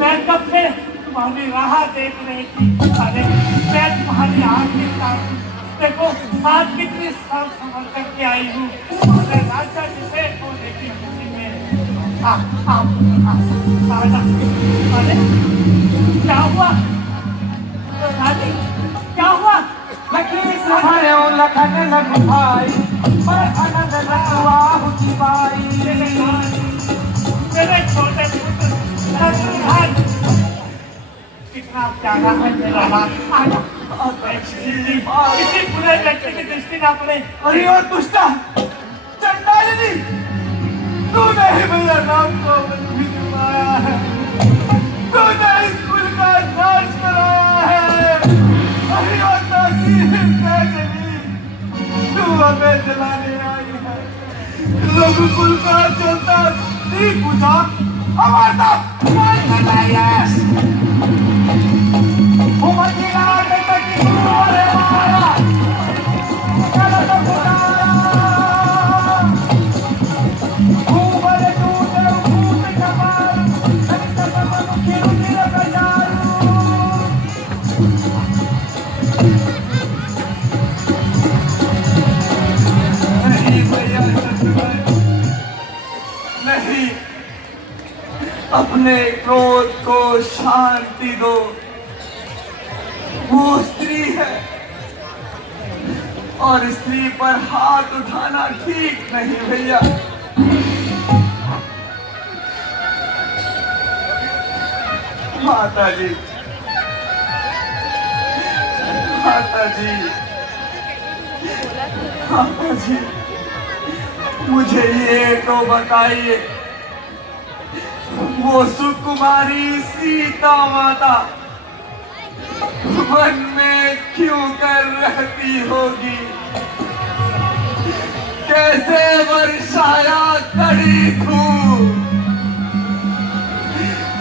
मैं कब से तुम्हारी राह देख रही थी। अरे मैं तुम्हारी आँख देखता हूँ। देखो आज कितनी साल संभल करके आई हूँ। मैं राजा जिसे होने की खुशी में अरे क्या हुआ रानी, क्या हुआ? लखन लगू भाई पर आनंद लगुआ हुची बाई। मेरे छोटे पुत्र शत्रुघ्न, कितना प्यारा है मेरा हाथ। किसी बुरे व्यक्ति की दृष्टि ना पड़े। अरे और दुष्टा चंडालिनी, तूने ही मेरा नाम को भी डुबाया है, तूने इस कुल का नाश कराया है। अरे और नासीर चली, तू हमें जलाने आई है। रघुकुल का चलता नहीं पूछा हमारा नहीं, अपने क्रोध को शांति दो। वो स्त्री है और स्त्री पर हाथ उठाना ठीक नहीं भैया। माता जी, माता जी, माता जी, मुझे ये तो बताइए, वो सुकुमारी सीता माता वन में क्यों कर रहती होगी? कैसे वर्षाया कड़ी धूप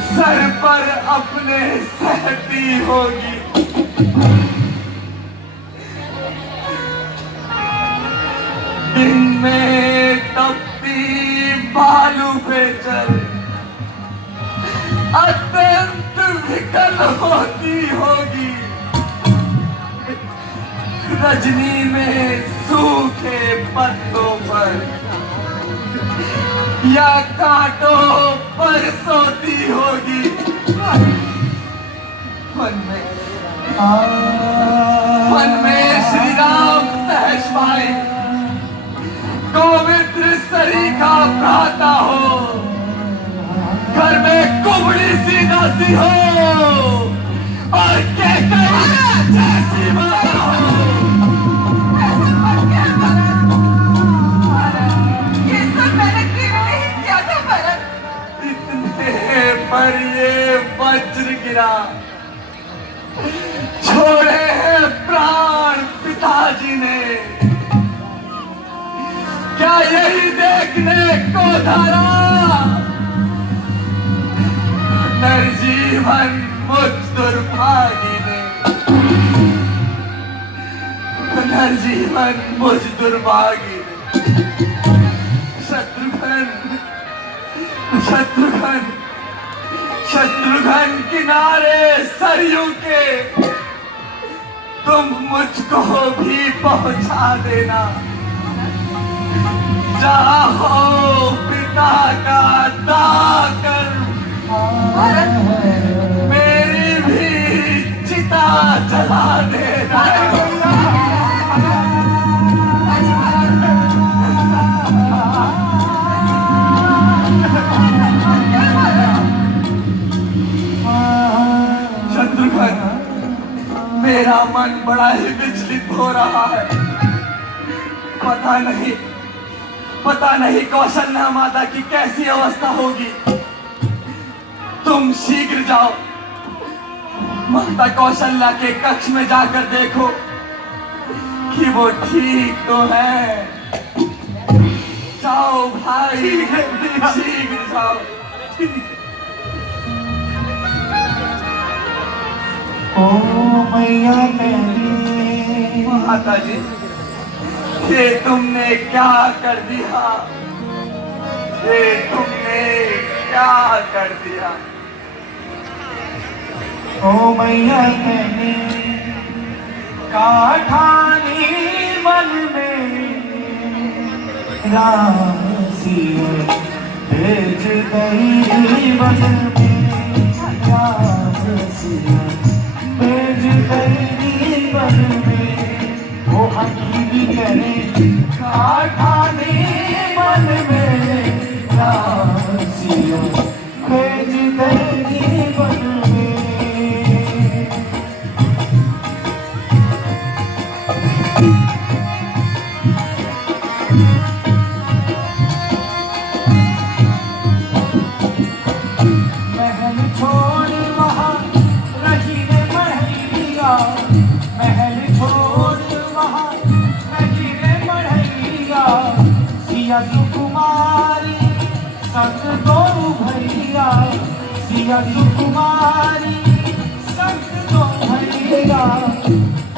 सर पर अपने सहती होगी? दिन में तपती बालू पे चल अत्यंत विकल होती होगी। रजनी में सूखे पत्तों पर या कांटों पर सोती होगी। मन में श्री राम सहज पाए गोविंद सरीखा भ्राता हो, घर में कुबड़ी सी दासी हो और जैसी माता हो। ये सब मैंने क्यों नहीं किया था भरत? इतने पर ये वज्र गिरा, छोड़े हैं प्राण पिताजी ने। क्या यही देखने को धरा नरजीवन मुझ दुर्भागी ने, नरजीवन मुझ दुर्भागी ने। शत्रुघ्न, शत्रुघ्न, शत्रुघ्न किनारे सरयू के तुम मुझको भी पहुंचा देना। चाहो पिता का दाह कर मेरी भी चिता जला देना। शत्रुघ्न, मेरा मन बड़ा ही विचलित हो रहा है। पता नहीं कौशल्या माता की कैसी अवस्था होगी। तुम शीघ्र जाओ, माता कौशल्या के कक्ष में जाकर देखो कि वो ठीक तो है। जाओ भाई, शीघ्र जाओ। ओ मैया तेरी, माता जी, ये तुमने क्या कर दिया? ये तुमने क्या कर दिया? ओ मैया मैंने काठानी मन में राम सिया भेज गई बन में राम सिया भेज गई बन में वो हकीकी करे काठानी मन में राम सिया भेज गई बन में महल छोड़ वहाँ रही रे महलिया महल छोड़ वहाँ रही रे महलिया सिया सुकुमारी संग दो भैया सिया सुकुमारी संग दो भैया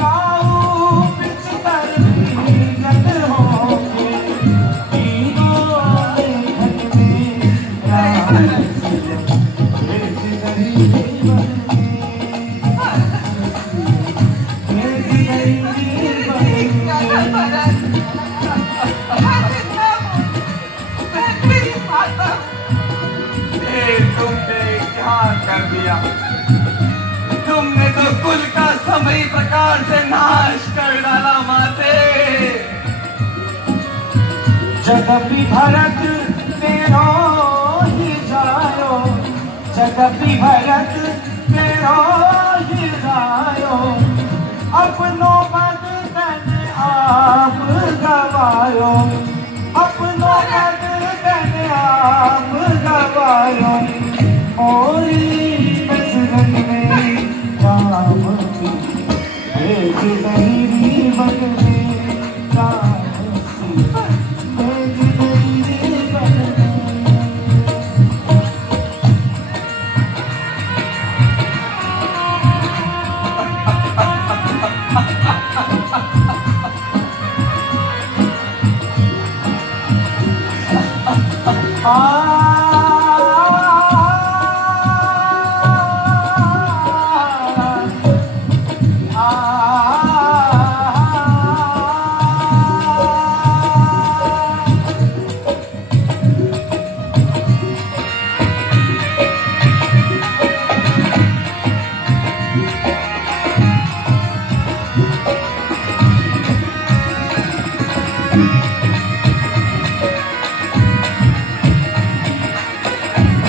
काऊ पिचकर भीगत होके तीनों आए घर में राम सिया भेज गई बन में भेज गई क्या था बन में भरत? मैं जिंदा हूँ, मैं तेरी माता। ये तुमने क्या कर दिया? तुमने तो कुल का सभी प्रकार से नाश कर डाला माते। जगपी भरत तेरो ही जायो जगपी भरत तेरो ही जायो अपनो बदन आप गवायो अपनो बदन आप गवायो मोरी नजरन में राम की भेज गई बन में राम की भेज गई बन में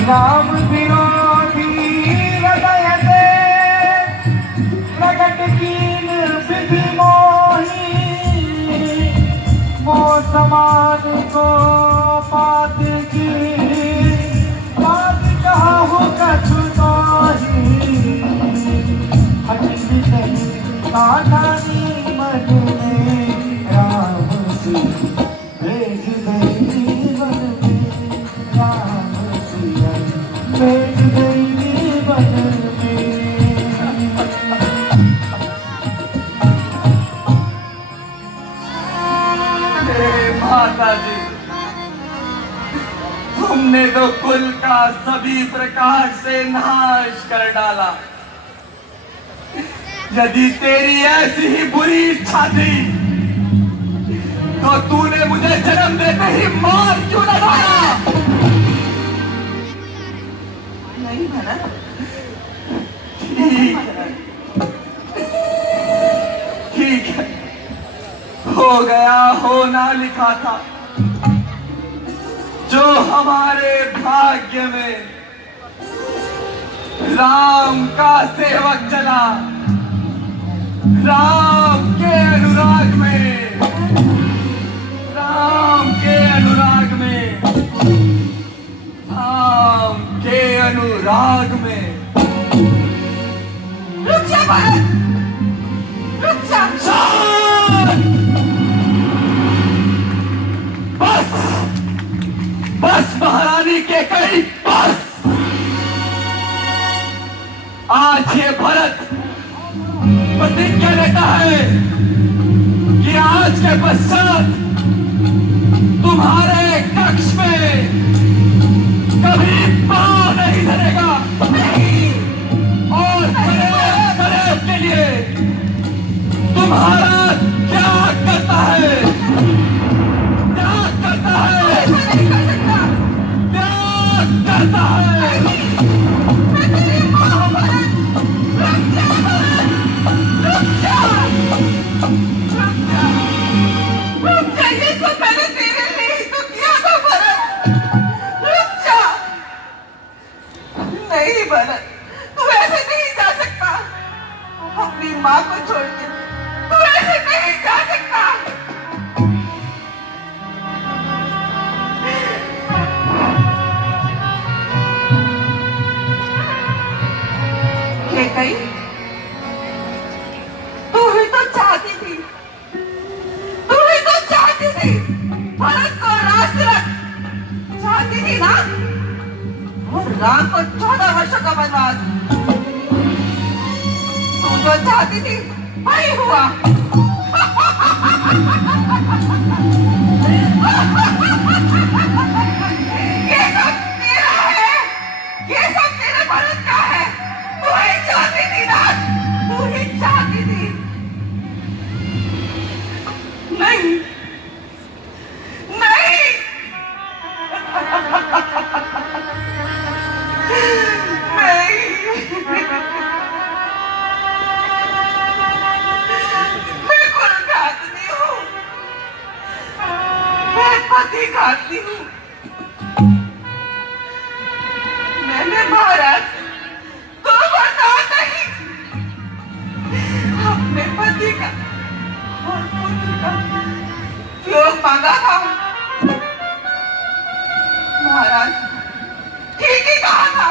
राम विरोधी हृदय से प्रकट कीन विधि मोही मो समान को पात की बात कहूँ कछु दोही हटी नहीं काठानी मन में राम सी भेज गई बन में राम सिया भेज गई बन में माता जी, तुमने तो कुल का सभी प्रकार से नाश कर डाला। यदि तेरी ऐसी ही बुरी इच्छा थी तो तूने मुझे जन्म देते ही मार क्यों न डाला? नहीं भरत, ठीक है, ठीक है, हो गया, होना लिखा था। जो हमारे भाग्य में राम का सेवक चला, राम के अनुराग में, राम के अनुराग में, राम के अनुराग में। रुक जा भरत, रुक जा। बस, बस महारानी के कई बस। आज ये भरत प्रतिज्ञा लेता है कि आज के पश्चात तुम्हारे कक्ष में कभी पांव नहीं धरेगा और भरत, तू ऐसे नहीं जा सकता। अपनी माँ को छोड़ के तू ऐसे नहीं जा सकता। कहीं तू ही तो चाहती थी, तू ही तो चाहती थी भरत को राष्ट्र चाहती थी ना, और राम को 14 वर्षों का वनवास। तू जो चाहती थी वही हुआ। ये सब तेरा है, ये सब तेरे भरत का है। तू ही चाहती थी ना, तू ही चाहती थी। नहीं नहीं, मैं कुलघातनी हूँ, मैं पतिघातनी हूँ। मैंने महाराज को वरदान नहीं, अपने पति का और पुत्र का वियोग मांगा था। महाराज ठीक ही कहा था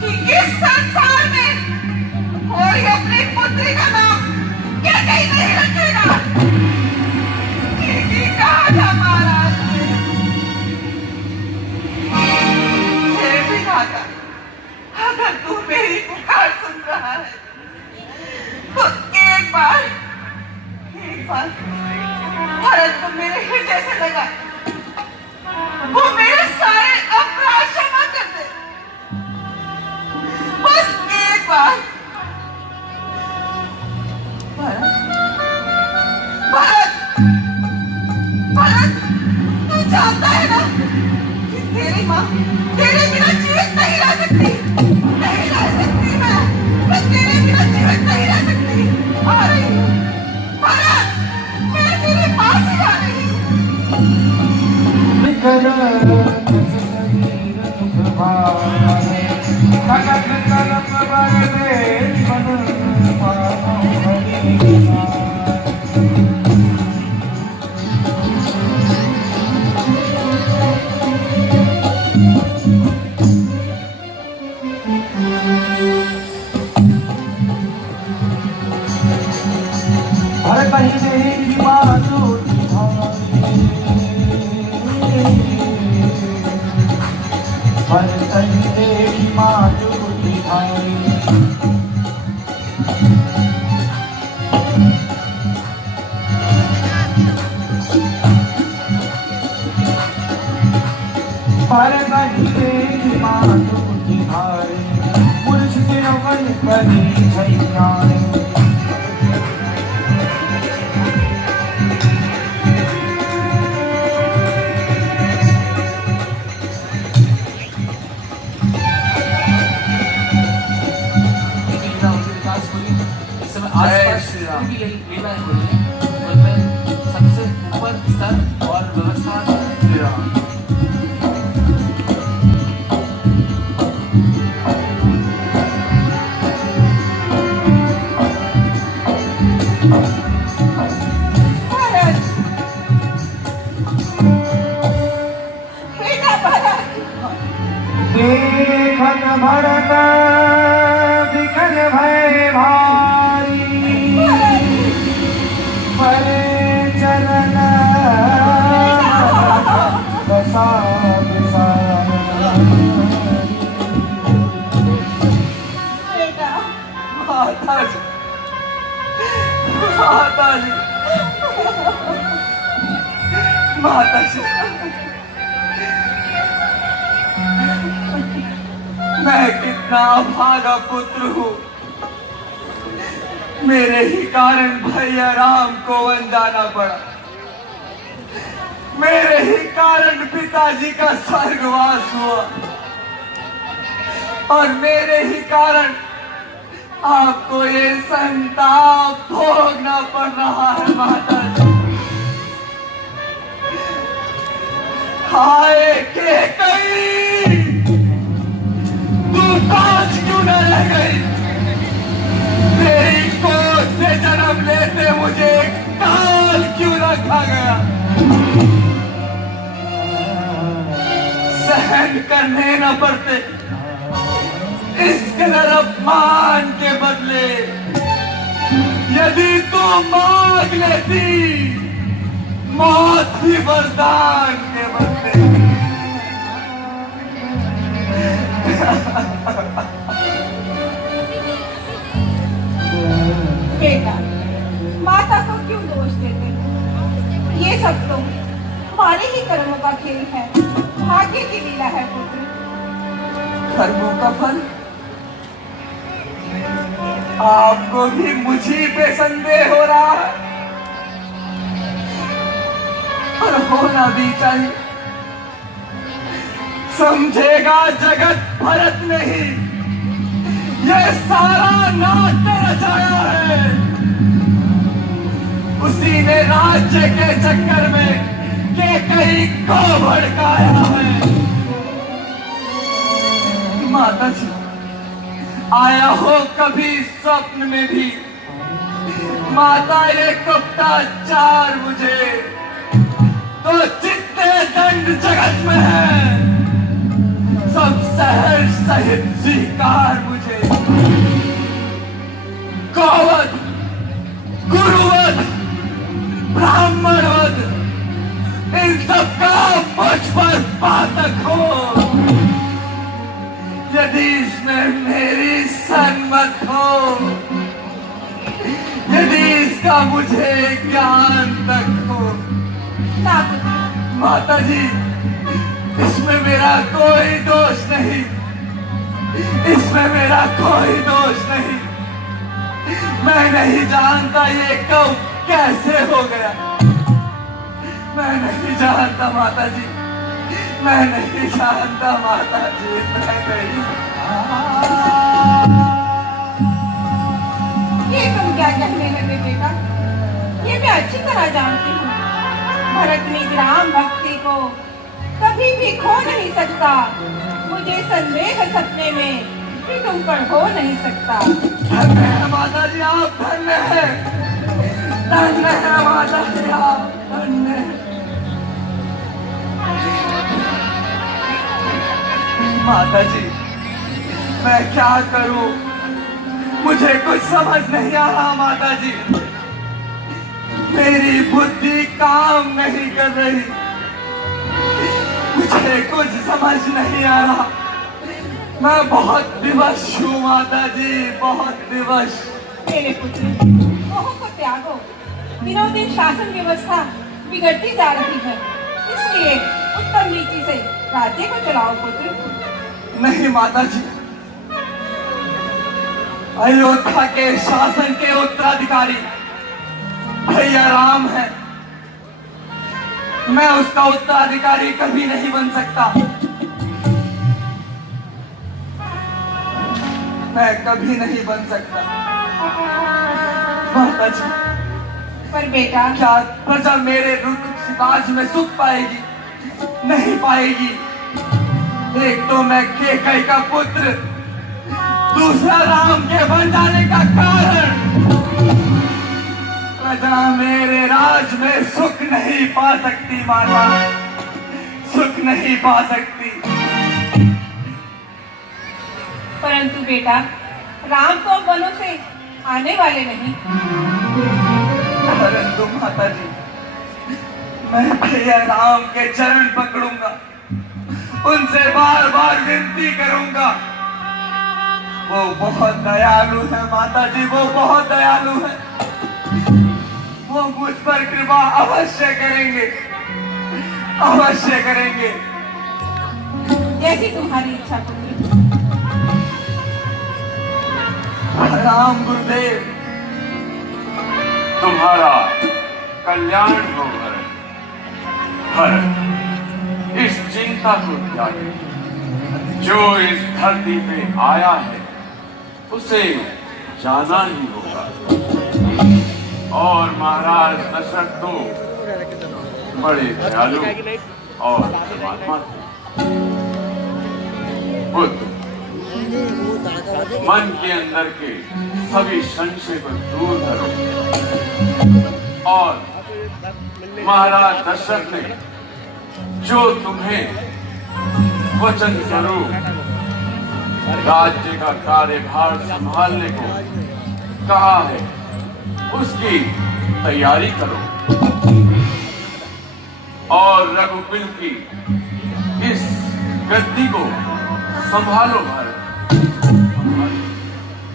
कि इस संसार में कोई अपनी पुत्री का नाम कैसे ही नहीं रखेगा। ठीक ही कहा था महाराज ने। हे विधाता, अगर तू मेरी पुकार सुन रहा है तो एक बार भरत को मेरे हृदय से लगा, वो मेरे सारे अपराध क्षमा कर दे। बस एक बार। भरत, भरत, भरत, तू जानता है ना कि तेरी माँ तेरे बिना जीवित नहीं रह सकती, नहीं रह सकती। मैं तेरे बिना जीवित नहीं रह सकती। आ रही हूँ भरत, मैं तेरे पास ही आ रही हूँ। सबसे ऊपर स्तर और व्यवस्था देखन भरत विकल भय भारी, परे चलन बसा माताजी, मैं कितना अभागा पुत्र हूँ। मेरे ही कारण भैया राम को वन जाना पड़ा। मेरे ही कारण पिताजी का स्वर्गवास हुआ और मेरे ही कारण आपको ये संताप भोगना पड़ रहा है। माताजी, हाय के कई तू कांच क्यों न रह गई? तेरी गोद से जन्म लेते मुझे काल क्यों रखा गया? सहन करने न पड़ते इस कदर अपमान के बदले। यदि तू मांग लेती मौत ही वरदान के बदले। बेटा, माता को क्यों दोष देते हो? ये सब तो हमारे ही कर्मों का खेल है, भाग्य की लीला है पुत्र। कर्मों का फल? आपको भी मुझी पे संदेह हो रहा है? और होना भी चाहिए। समझेगा जगत भरत नहीं, यह सारा नाट्य रचाया है। उसी ने राज्य के चक्कर में केकई को भड़काया है। माता जी, आया हो कभी स्वप्न में भी माता ये कपटाचार मुझे, तो जितने दंड जगत में है सब सहर्ष सहित स्वीकार मुझे। गौवध, गुरुवध, ब्राह्मणवध, इन सब का मुझ पर पातक हो। यदि इसमें मेरी सन्मत हो, यदि इसका मुझे ज्ञान तक हो। माता जी, इसमें मेरा कोई दोष नहीं, इसमें मेरा कोई दोष नहीं। मैं नहीं जानता ये कब कैसे हो गया, मैं नहीं जानता माता जी, मैं नहीं जानता माता जी, मैं नहीं। ये तुम क्या कहने लगे बेटा? ये मैं अच्छी तरह जानती हूँ। भरत निज राम भक्ति को कभी भी खो नहीं सकता। मुझे संदेह सपने में कि तुम पर हो नहीं सकता। धन्य है माता जी, आप धन्य है, धन्य है माता जी, आप धन्य है। माता जी, मैं क्या करूं? मुझे कुछ समझ नहीं आ रहा माता जी। मेरी बुद्धि काम नहीं कर रही, मुझे कुछ समझ नहीं आ रहा। मैं बहुत विवश हूँ माता जी, बहुत विवश। मेरे पुत्र, मोह को त्यागो। दिनों दिन शासन व्यवस्था बिगड़ती जा रही है, इसलिए उत्तम नीति से राज्य को चलाओ पुत्र। नहीं माता जी, अयोध्या के शासन के उत्तराधिकारी भैया राम है। मैं उसका उत्तराधिकारी कभी नहीं बन सकता, मैं कभी नहीं बन सकता माता जी। पर बेटा, क्या प्रजा मेरे राज्य में सुख पाएगी? नहीं पाएगी। एक तो मैं केकई का पुत्र, दूसरा राम के बन जाने का कारण। प्रजा मेरे राज में सुख नहीं पा सकती माता, सुख नहीं पा सकती। परंतु बेटा, राम तो वनों से आने वाले नहीं। परंतु माता जी, मैं भैया राम के चरण पकड़ूंगा, उनसे बार बार विनती करूंगा। वो बहुत दयालु है माता जी, वो बहुत दयालु है। वो मुझ पर कृपा अवश्य करेंगे, अवश्य करेंगे। जैसी तुम्हारी इच्छा पुत्र। राम गुरुदेव, तुम्हारा कल्याण हो भरत। भरत, इस चिंता को त्यागे। जो इस धरती पे आया है उसे जाना ही होगा। और महाराज दशरथ तो बड़े दयालु और परमात्मा थे। बुद्ध, मन के अंदर के सभी संशय को दूर करो। और महाराज दशरथ ने जो तुम्हें वचन स्वरूप राज्य का कार्यभार संभालने को कहा है, उसकी तैयारी करो और रघुकुल की इस गद्दी को संभालो भरत।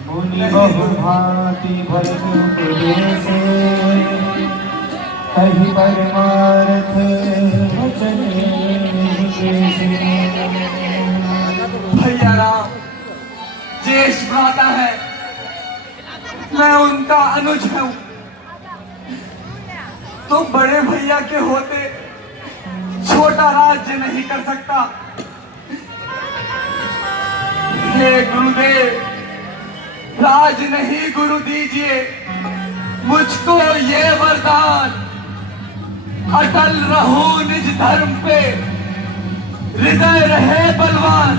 मुनि बहुभांति भरत उपदेशे, कहि परमार्थ वचन विशेषे। भैया राम ज्येष्ठ भ्राता है, मैं उनका अनुज हूं। तो बड़े भैया के होते छोटा राज्य नहीं कर सकता। हे गुरुदेव, राज नहीं गुरु दीजिए मुझको ये वरदान, अटल रहूं निज धर्म पे, हृदय रहे बलवान।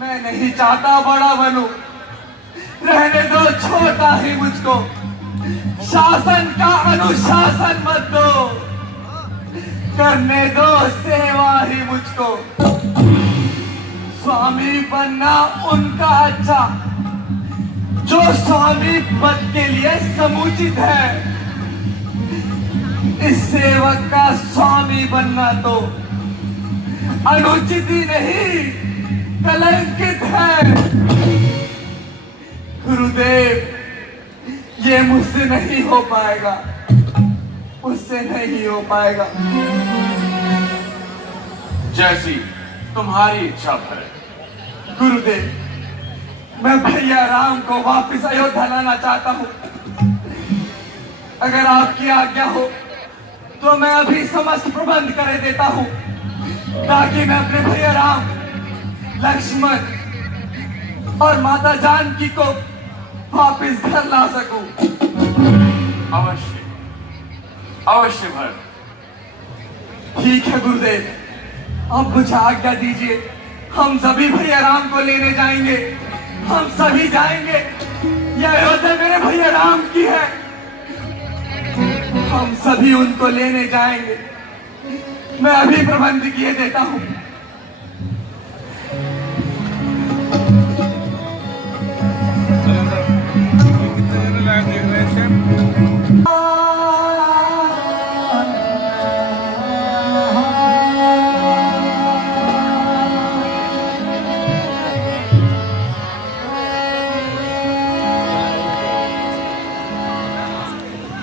मैं नहीं चाहता बड़ा बनूं, रहने दो छोटा ही मुझको, शासन का अनुशासन मत दो, करने दो सेवा ही मुझको। स्वामी बनना उनका अच्छा जो स्वामी पद के लिए समुचित है, इस सेवक का स्वामी बनना तो अनुचित ही नहीं कलंकित है। गुरुदेव ये मुझसे नहीं हो पाएगा, मुझसे नहीं हो पाएगा। जैसी तुम्हारी इच्छा भरत। गुरुदेव मैं भैया राम को वापस अयोध्या लाना चाहता हूँ। अगर आपकी आज्ञा हो तो मैं अभी समस्त प्रबंध कर देता हूँ, ताकि मैं अपने भैया राम, लक्ष्मण और माता जानकी को वापस घर ला सकूं। अवश्य अवश्य भरत। ठीक है गुरुदेव, अब मुझे आज्ञा दीजिए, हम सभी भैया राम को लेने जाएंगे। हम सभी जाएंगे, यह अयोध्या मेरे भैया राम की है। हम सभी उनको लेने जाएंगे। मैं अभी प्रबंध किए देता हूँ।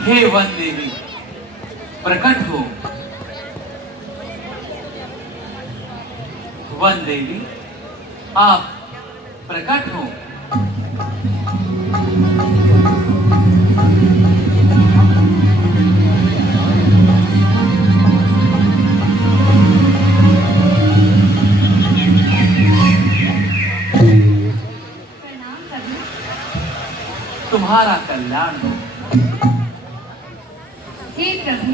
हे वन देवी प्रकट हो। वन देवी आप प्रकट हो। तुम्हारा कल्याण हो। हे प्रभु,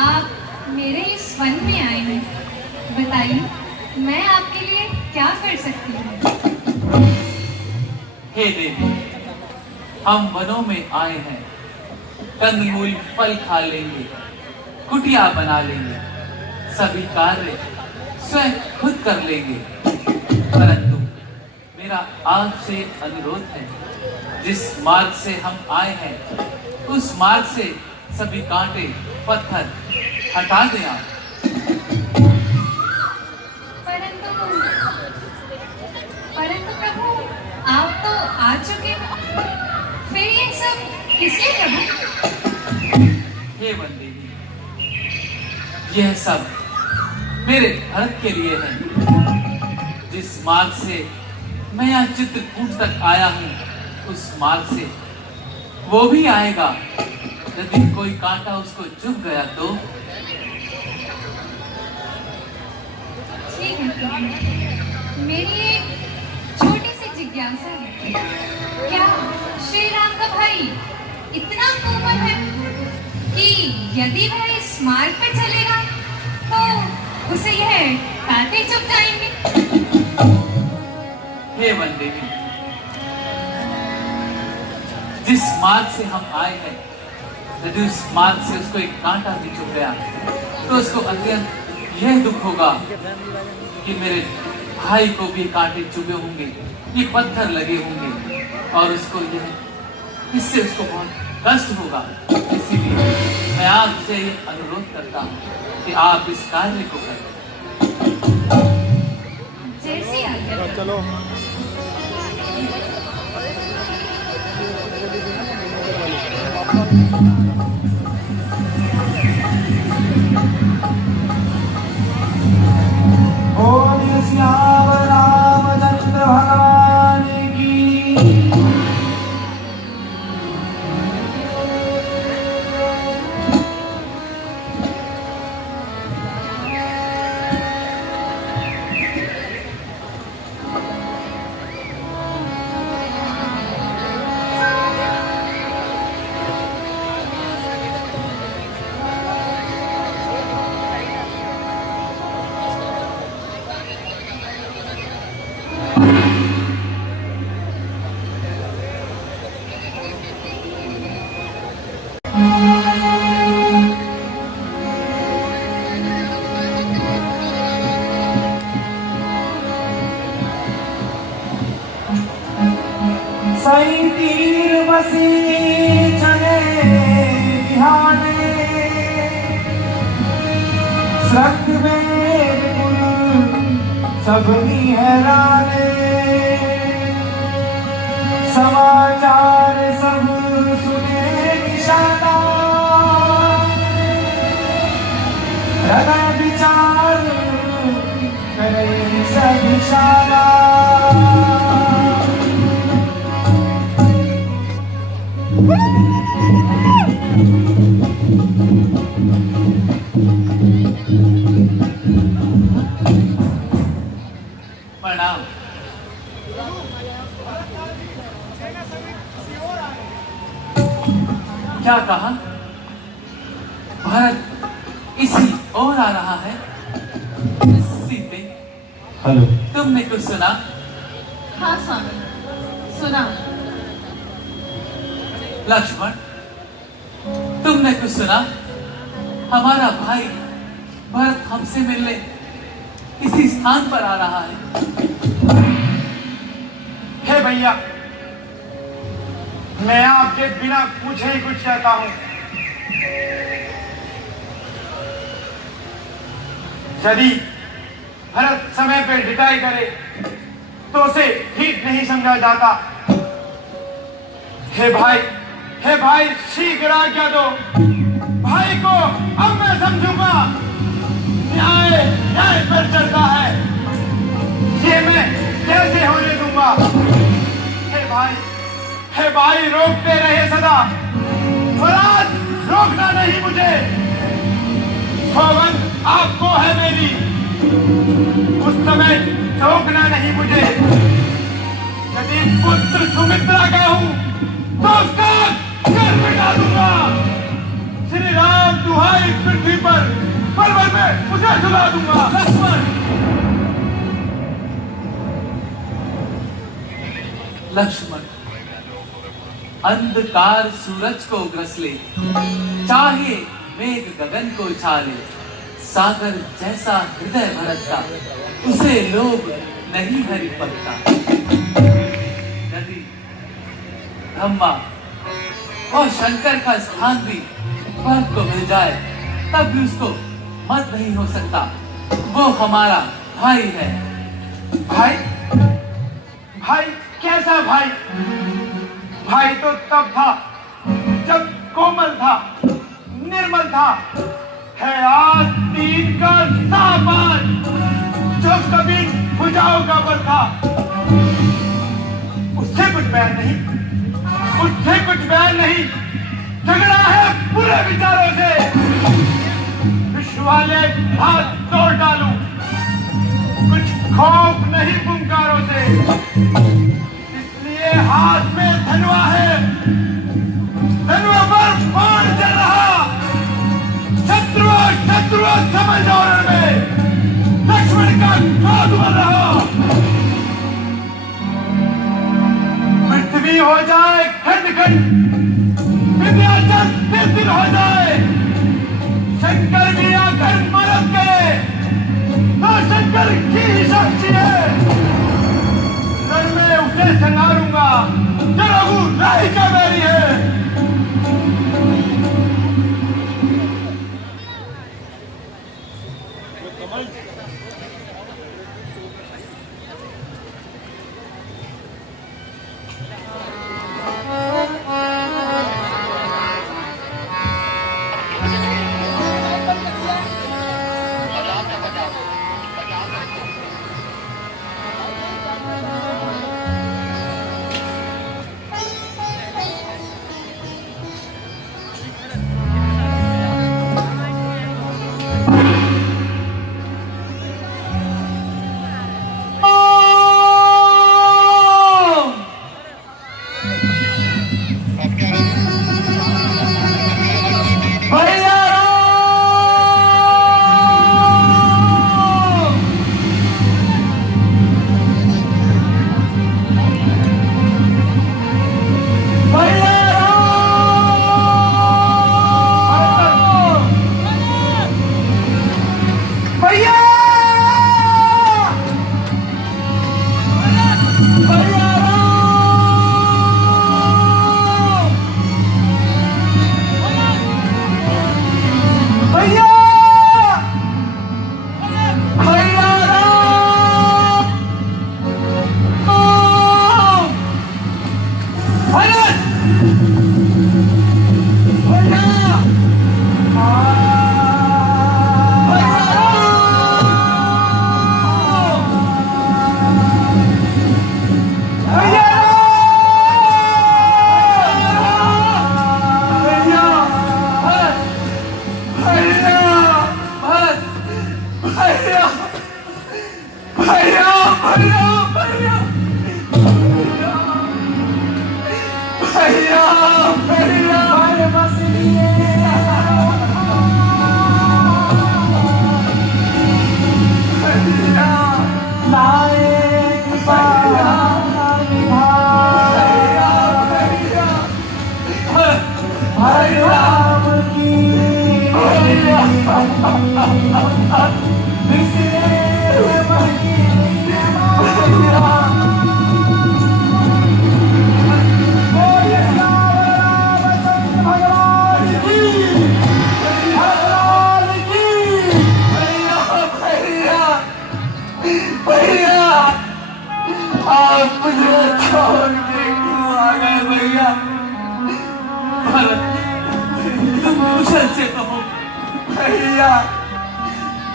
आप मेरे इस वन में आए हैं, बताइए मैं आपके लिए क्या कर सकती हूँ। हे देवी, हम वनों में आए हैं, कंदमूल फल खा लेंगे, कुटिया बना लेंगे, सभी कार्य स्वयं खुद कर लेंगे। परंतु मेरा आपसे अनुरोध है, जिस मार्ग से हम आए हैं उस मार्ग से सभी कांटे पत्थर हटा दें आप। परंतु प्रभु आप तो आ चुके हैं, फिर ये सब किसलिए प्रभु? हे वन देवी, यह सब मेरे भरत के लिए है। जिस मार्ग से मैं यहाँ चित्रकूट तक आया हूँ उस मार्ग से वो भी आएगा। यदि कोई कांटा उसको चुभ गया तो ठीक है प्रभु, मेरी एक छोटी सी जिज्ञासा है, क्या श्री राम का भाई इतना कोमल है कि यदि वह इस मार्ग पर चलेगा तो उसे यह कांटे चुभ जाएंगे? हे वन देवी, जिस मार्ग से हम आए हैं, यदि उस मार्ग से उसको एक कांटा भी चुभ गया तो उसको अत्यंत यह दुख होगा कि मेरे भाई को भी कांटे चुभे होंगे, ये पत्थर लगे होंगे और उसको इससे उसको बहुत कष्ट होगा। इसीलिए मैं आपसे ये अनुरोध करता हूँ कि आप इस कार्य को करें। जैसी आज्ञा। चलो बोल श्याम रामचंद्र भगवान की। सही तीर बसी चले बिहाने, सख्त में कुल सबनी हैराने, समाचार सब सुने निशाना, हृदय विचार करे सब इशारा। प्रणाम। क्या कहा? भारत इसी ओर आ रहा है। सीते, हेलो। तुमने कुछ सुना? हाँ स्वामी, सुना। लक्ष्मण, तुमने कुछ सुना? हमारा भाई भरत हमसे मिलने इसी स्थान पर आ रहा है। हे भैया, मैं आपके बिना पूछे ही कुछ कहता हूं। यदि भरत समय पर ढिठाई करे तो उसे ठीक नहीं समझा जाता। हे भाई शीघ्र आज्ञा दो। भाई को अब मैं समझूंगा। न्याय पर चलता है, ये मैं कैसे होने दूंगा। हे भाई रोकते रहे सदा, स्वराज रोकना नहीं मुझे। सौगंध आपको है मेरी, उस समय रोकना नहीं मुझे। यदि पुत्र सुमित्रा का हूं तो उसका सिर मिटा दूंगा। श्री राम दुहाई पृथ्वी पर पर्वत में उसे सुला दूंगा। लक्ष्मण, अंधकार सूरज को ग्रस ले, चाहे मेघ गगन को छाले, सागर जैसा हृदय भरत का, उसे लोभ नहीं हरि पत्ता। यदि ब्रह्मा और शंकर का स्थान भी भरत को मिल जाए तब भी उसको मत नहीं हो सकता। वो हमारा भाई है। भाई कैसा भाई? भाई तो तब था जब कोमल था, निर्मल था। है आज तीन का सामान जो कभी बुझाओ का बल था। उससे कुछ बैर नहीं, उससे कुछ बैर नहीं। झगड़ा है बुरे विचारों से। विश्व वाले हाथ तोड़ डालूं, कुछ खौफ नहीं पुकारों से। इसलिए हाथ में धनुआ है, धनुआ पर बाण चल रहा। शत्रु समझ में लक्ष्मण का क्रोध बढ़ रहा। हो जाए खंड खंड, विंध्याचल दिन हो जाए, शंकर भी आकर मदद करे तो शंकर की ही साक्षी है। रण में उसे संगारूंगा जो रघु राही का बैरी है।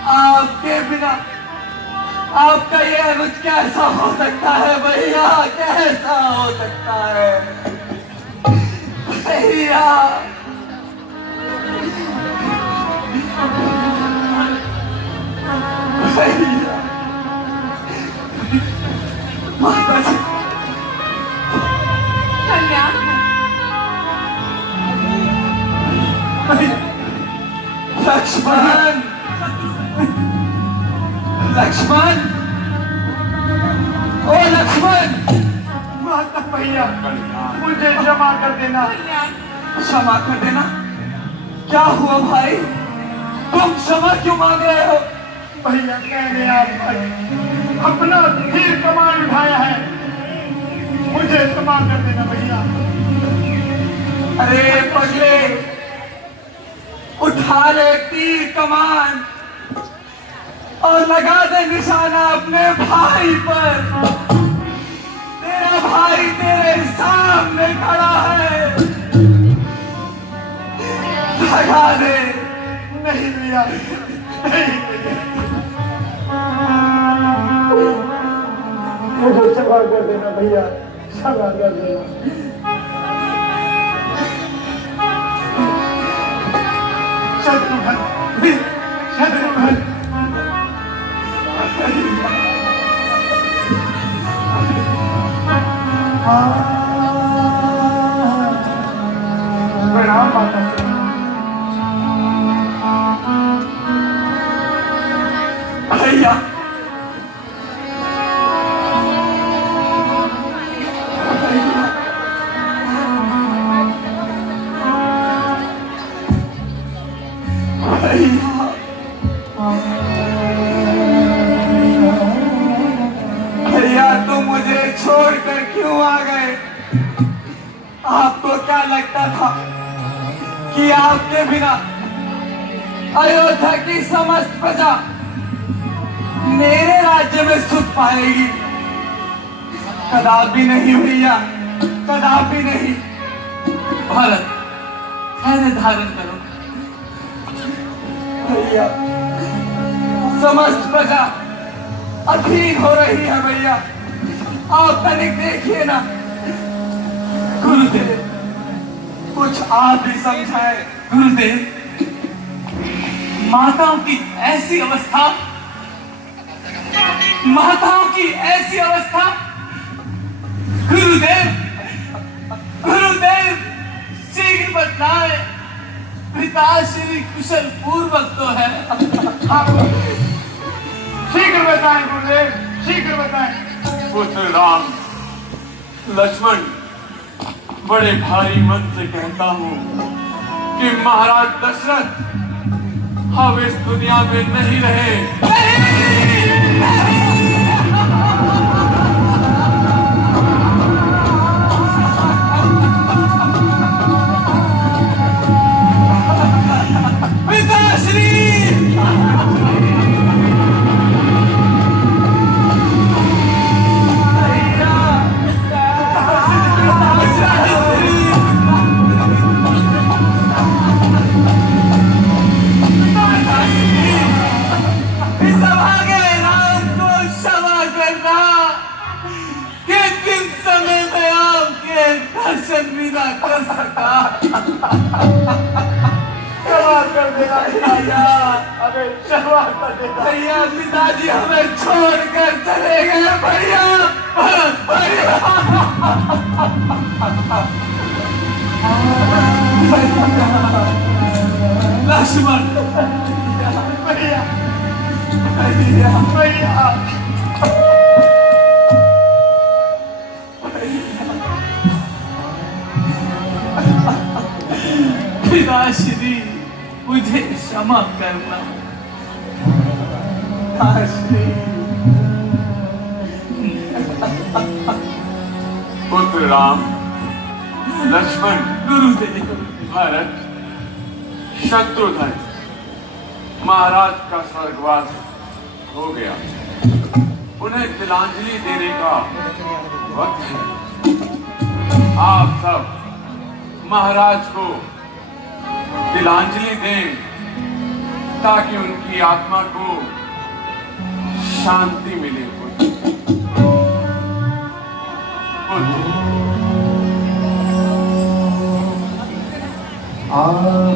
आपके बिना आपका ये अनुज कैसा हो सकता है भैया, कैसा हो सकता है भैया। भैया माता जी, कल्याण लक्ष्मण, लक्ष्मण, ओ लक्ष्मण। माता भैया मुझे क्षमा कर देना, क्षमा कर देना। क्या हुआ भाई, तुम क्षमा क्यों मांग रहे हो? भैया मैंने आप पर अपना तीर कमान उठाया है, मुझे क्षमा कर देना भैया। अरे पगले, उठा ले तीर कमान और लगा दे निशाना अपने भाई पर। तेरा भाई तेरे सामने खड़ा है, लगा दे। नहीं भैया, नहीं भैया, मुझे क्षमा कर देना भैया, क्षमा कर देना। शत्रुघ्न, शत्रुघ्न, प्रणाम माता जी। भैया क्यों आ गए? आपको क्या लगता था कि आपके बिना अयोध्या की समस्त प्रजा मेरे राज्य में सुख पाएगी? कदापि नहीं भैया, कदापि नहीं। भरत, धैर्य धारण करो। भैया, समस्त प्रजा अधीन हो रही है भैया। आप तनिक देखिए ना। गुरुदेव, कुछ आप भी समझाए। गुरुदेव, माताओं की ऐसी अवस्था, माताओं की ऐसी अवस्था। गुरुदेव, गुरुदेव, शीघ्र बताए। पिताश्री कुशल पूर्वक तो है। शीघ्र बताएं गुरुदेव, शीघ्र बताएं। पुत्र राम, लक्ष्मण, बड़े भारी मन से कहता हूँ कि महाराज दशरथ अब इस दुनिया में नहीं रहे। दर्शन भी ना कर सका। क्षमा कर देना भैया, हमें क्षमा कर देना भैया। पिताजी हमें छोड़कर चले गए भैया, भैया। लक्ष्मण, भैया, भैया, भैया। पिताश्री, मुझे क्षमा करना। पुत्र राम, लक्ष्मण, गुरुदेव, भरत, शत्रुघ्न, महाराज का स्वर्गवास हो गया। उन्हें तिलांजलि देने का वक्त है। आप सब महाराज को तिलांजलि दें ताकि उनकी आत्मा को शांति मिले।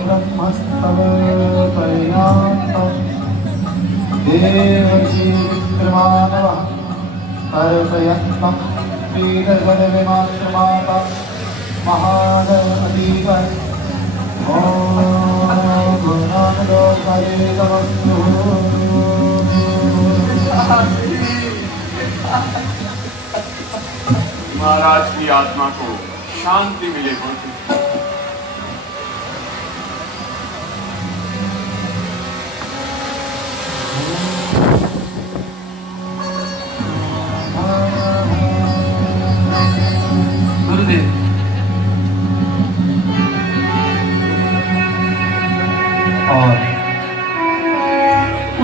ब्रह्मस्तव पर्याप्तम् देवर्षि विक्रमानवः कर्तयत्नं श्रीदर्शनविमानमाता महानदीव ॐ गुणानन्दोपरे तमस्तु। महाराज की आत्मा को शांति मिले। गुरुदेव, और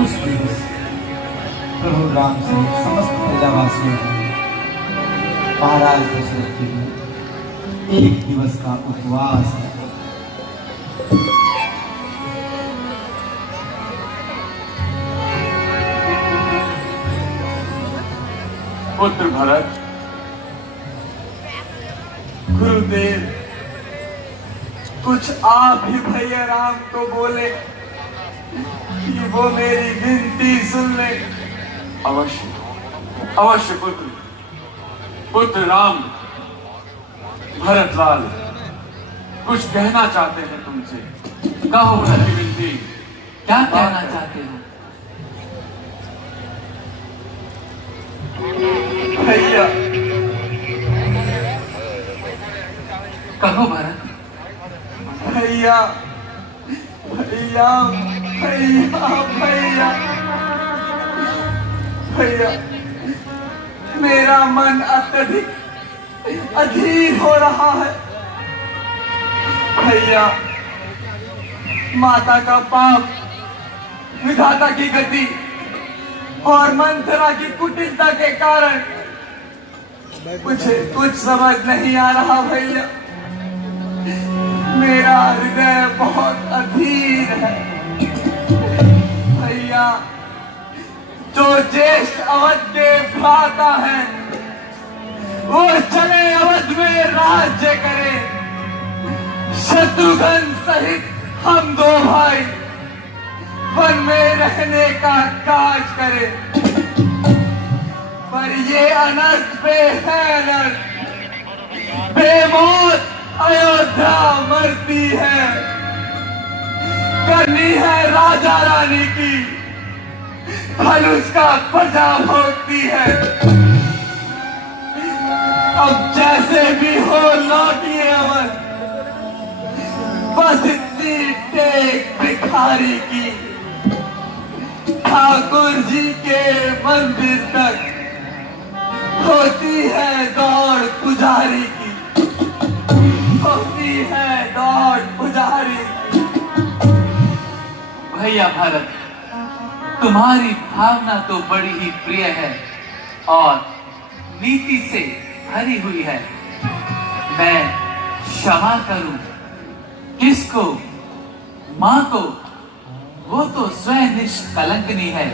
उस दिवस प्रभु राम सहित समस्त प्रजावासियों ने महाराज दशरथ के लिए 1 दिवस का उपवास है। पुत्र भरत, गुरुदेव, कुछ आप ही भैया राम को बोले कि वो मेरी विनती सुन ले। अवश्य, अवश्य पुत्र। पुत्र राम, भरतलाल कुछ कहना चाहते हैं तुमसे। कहो उनकी विनती। क्या कहना चाहते हो? भैया, कहो भरत। भैया, भैया, भैया, भैया, भैया, मेरा मन अत्यधिक अधीर हो रहा है। भैया, माता का पाप, विधाता की गति और मंथरा की कुटिलता के कारण मुझे कुछ समझ नहीं आ रहा भैया। मेरा हृदय बहुत अधीर है भैया। जो ज्येष्ठ अवध के भ्राता है वो चले अवध में राज्य करे, शत्रुघ्न सहित हम दो भाई वन में रहने का काज करे। पर ये अनर्थ पे है अनर्थ, बेमौत अयोध्या मरती है। करनी है राजा रानी की, धनुष का प्रजा भोगती है। अब जैसे भी हो लौटिए अवध, बस इतनी टेक भिखारी की, ठाकुर जी के मंदिर तक होती है दौड़ पुजारी की, होती है दौड़ पुजारी की। भैया भरत, तुम्हारी भावना तो बड़ी ही प्रिय है और नीति से भरी हुई है। मैं क्षमा करूं किसको? मां को। वो तो स्वयं निष्कलंकनी है।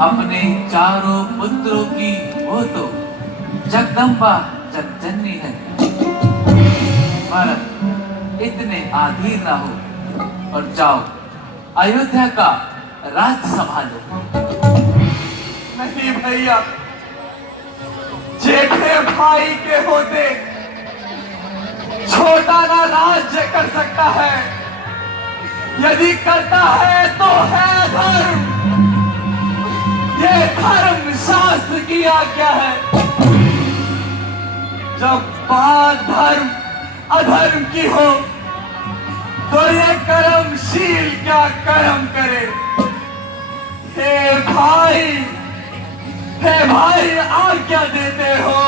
अपने चारों पुत्रों की वो तो जगदम्बा जगजननी है। भरत, इतने आधीर ना हो और जाओ अयोध्या का राज संभालो। नहीं भैया, जेठे भाई के होते छोटा ना राज्य कर सकता है। यदि करता है तो है धर्म। ये धर्म शास्त्र की आज्ञा है। जब बात धर्म अधर्म की हो तो ये कर्मशील क्या कर्म करे। हे भाई आज्ञा देते हो,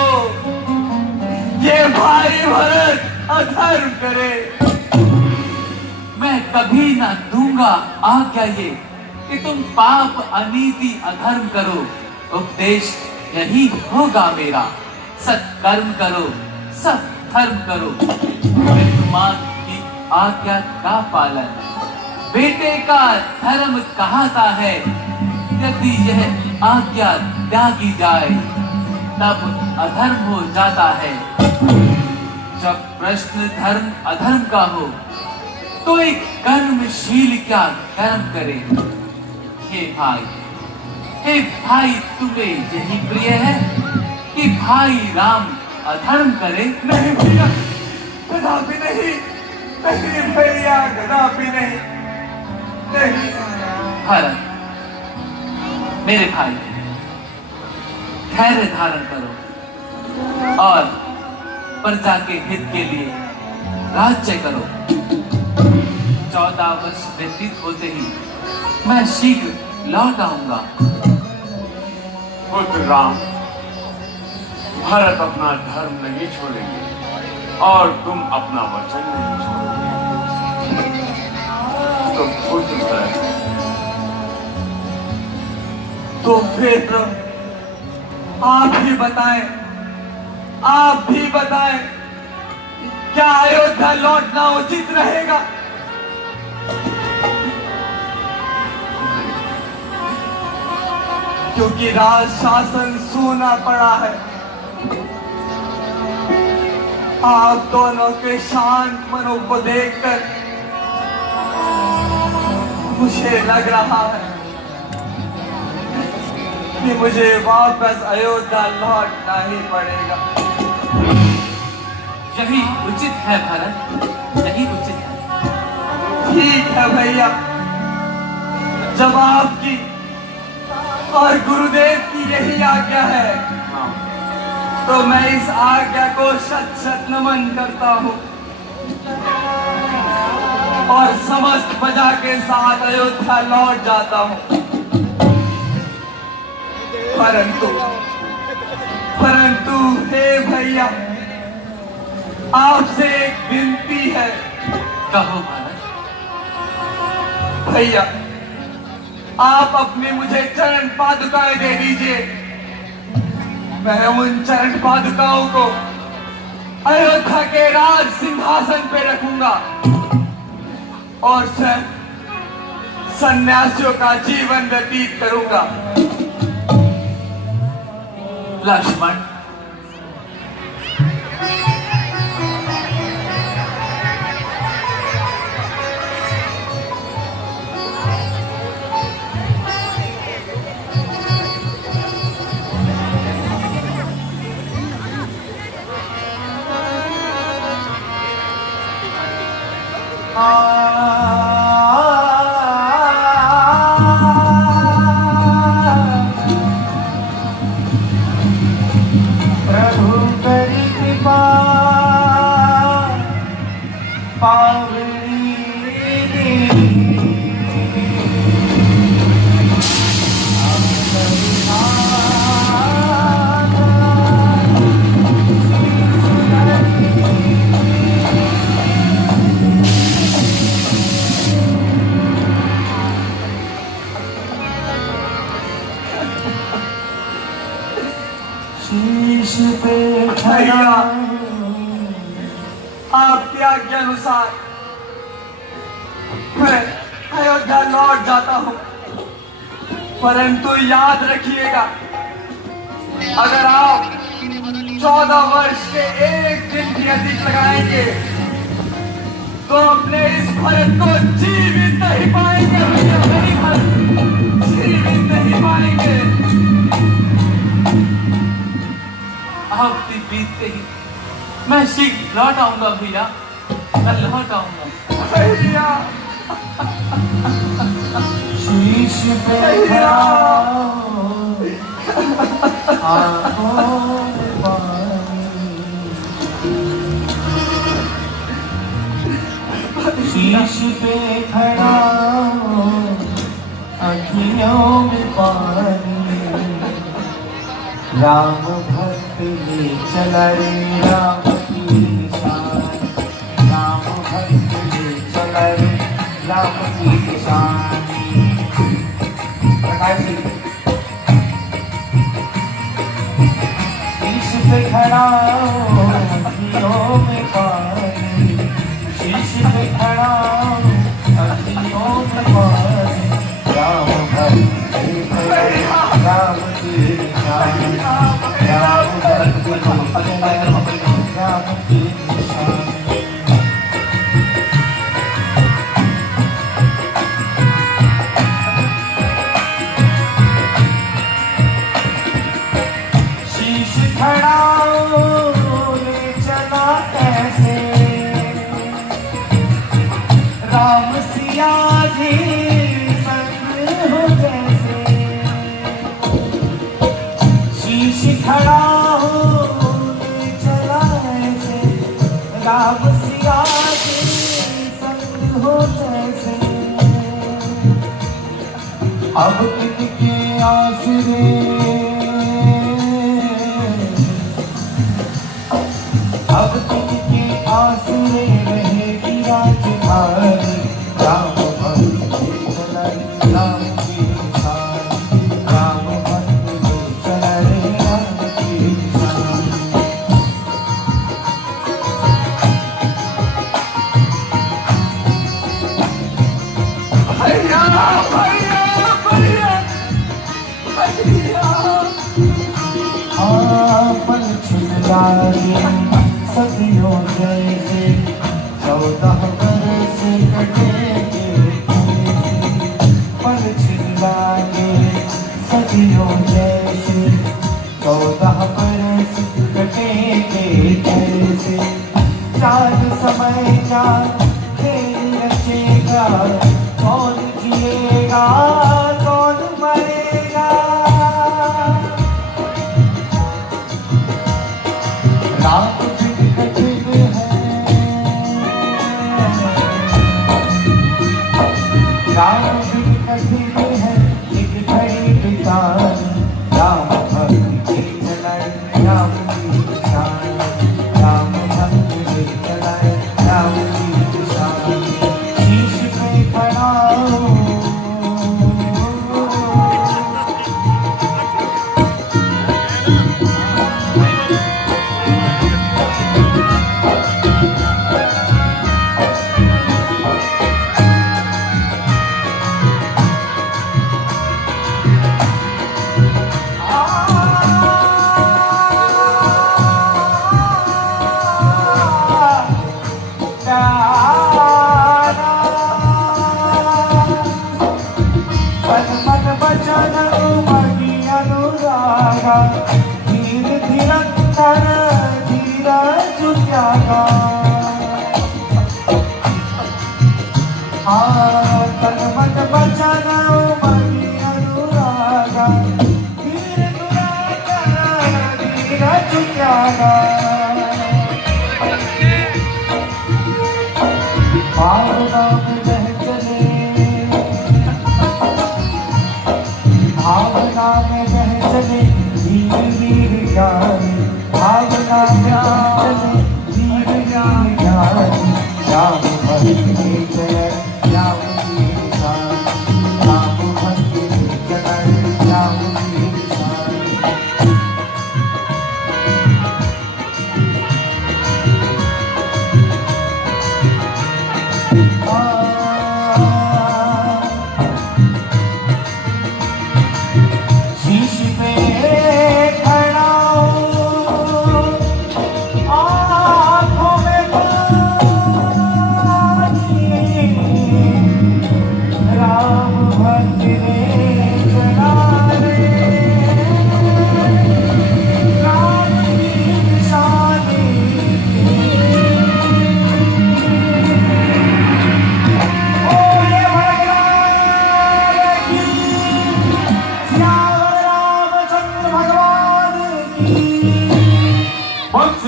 ये भाई भरत अधर्म करे। मैं कभी ना दूंगा आज्ञा ये कि तुम पाप अनीति अधर्म करो। उपदेश यही होगा मेरा, सत्कर्म करो, सब धर्म करो। मां की आज्ञा का पालन बेटे का धर्म कहता है। यदि यह आज्ञा त्यागी जाए तब अधर्म हो जाता है। जब प्रश्न धर्म अधर्म का हो तो एक कर्मशील क्या कर्म करे। हे भाई, तुम्हें यही प्रिय है कि भाई राम अधर्म करे? नहीं भैया, कदापि नहीं। नहीं भैया, कदापि नहीं। नहीं भरत, मेरे भाई, धैर्य धारण करो और प्रजा के हित के लिए राज्य करो। 14 वर्ष व्यतीत होते ही मैं शीघ्र लौट आऊंगा। पुत्र राम, भरत अपना धर्म नहीं छोड़ेंगे और तुम अपना वचन नहीं छोड़ोगे। तुम पुत्र करें। तो फिर आप भी बताएं, क्या अयोध्या लौटना उचित रहेगा? क्योंकि राज शासन सूना पड़ा है। आप दोनों के शांत मनों को देखकर मुझे लग रहा है कि मुझे वापस अयोध्या लौटना ही पड़ेगा। यही उचित है भरत, यही उचित है। ठीक है भैया, जब आपकी और गुरुदेव की यही आज्ञा है तो मैं इस आज्ञा को शत शत नमन करता हूँ और समस्त प्रजा के साथ अयोध्या लौट जाता हूँ। परंतु हे भैया, आपसे एक विनती है। कहो भारत। भैया, आप अपने मुझे चरण पादुकाएं दे दीजिए। मैं उन चरण पादुकाओं को अयोध्या के राज सिंहासन पे रखूंगा और स्वयं सन्यासियों का जीवन व्यतीत करूंगा। लक्ष्मण, प्रभु करी कृपा पावनी शीश पे भैया, आपकी आज्ञा अनुसार मैं अयोध्या लौट जाता हूं, परंतु याद रखिएगा, अगर आप 14 वर्ष के एक दिन भी अधिक लगाएंगे तो अपने इस भरत को जीवित नहीं पाएंगे। भैया, मेरी भरत जीवित नहीं पाएंगे। अब दिन बीतते ही मैं शीघ्र लौट आऊंगा भैया, मैं लौट आऊंगा। भैया, शीश पे भैया, आंखों में पानी, शीश पे खड़ा अखियों में पानी, राम भक्त ले चला रे राम की शान, राम भक्त ले चला रे राम की शान। प्रकाश जी, शीश पे खड़ा अखियों में पानी, शीश पे खड़ा अखियों में पानी, राम भक्त ले चला रे राम की शान, राम भक्त ले चला रे राम की शान। शीश खड़ा ले चला ऐसे, राम सिया जी संग हो जैसे, शीश खड़ा ले चला ऐसे, राम सिया जी संग हो जैसे। अब किनके आसरे, अब किनके आसरे रहेगी राजधानी, राम भक्त ले चला रे राम की शान, राम भक्त ले चला रे राम की शान। भैया, भैया, भैया, भैया। आपन छिंदारी सदियों जैसे, 14 बरस कटेंगे पल छिंदारी सदियों जैसे, 14 बरस कटेंगे जैसे। चार समय का खेल रचेगा, कौन जिएगा कौन मरेगा, रात दिन कठिन है, रात दिन कठिन है, एक घड़ी बितानी, राम भक्त ले चला रे राम की शान, राम भक्त ले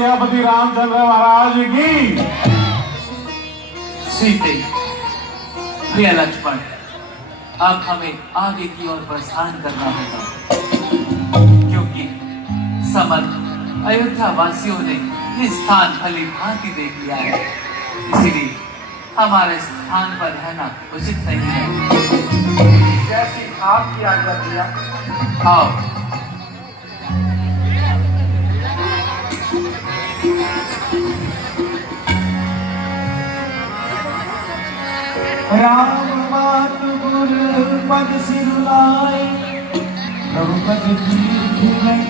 सियापति रामचंद्र महाराज की। सीते, प्रिय लक्ष्मण, अब हमें आगे की ओर प्रस्थान करना होगा, क्योंकि समस्त अयोध्या वासियों ने ये स्थान भली भांति देख लिया है। इसीलिए हमारे स्थान पर रहना उचित नहीं है। जैसी आपकी आज्ञा भैया। आओ। राम बात गुर पद सिरुलाए, प्रभु पद तीर्थ में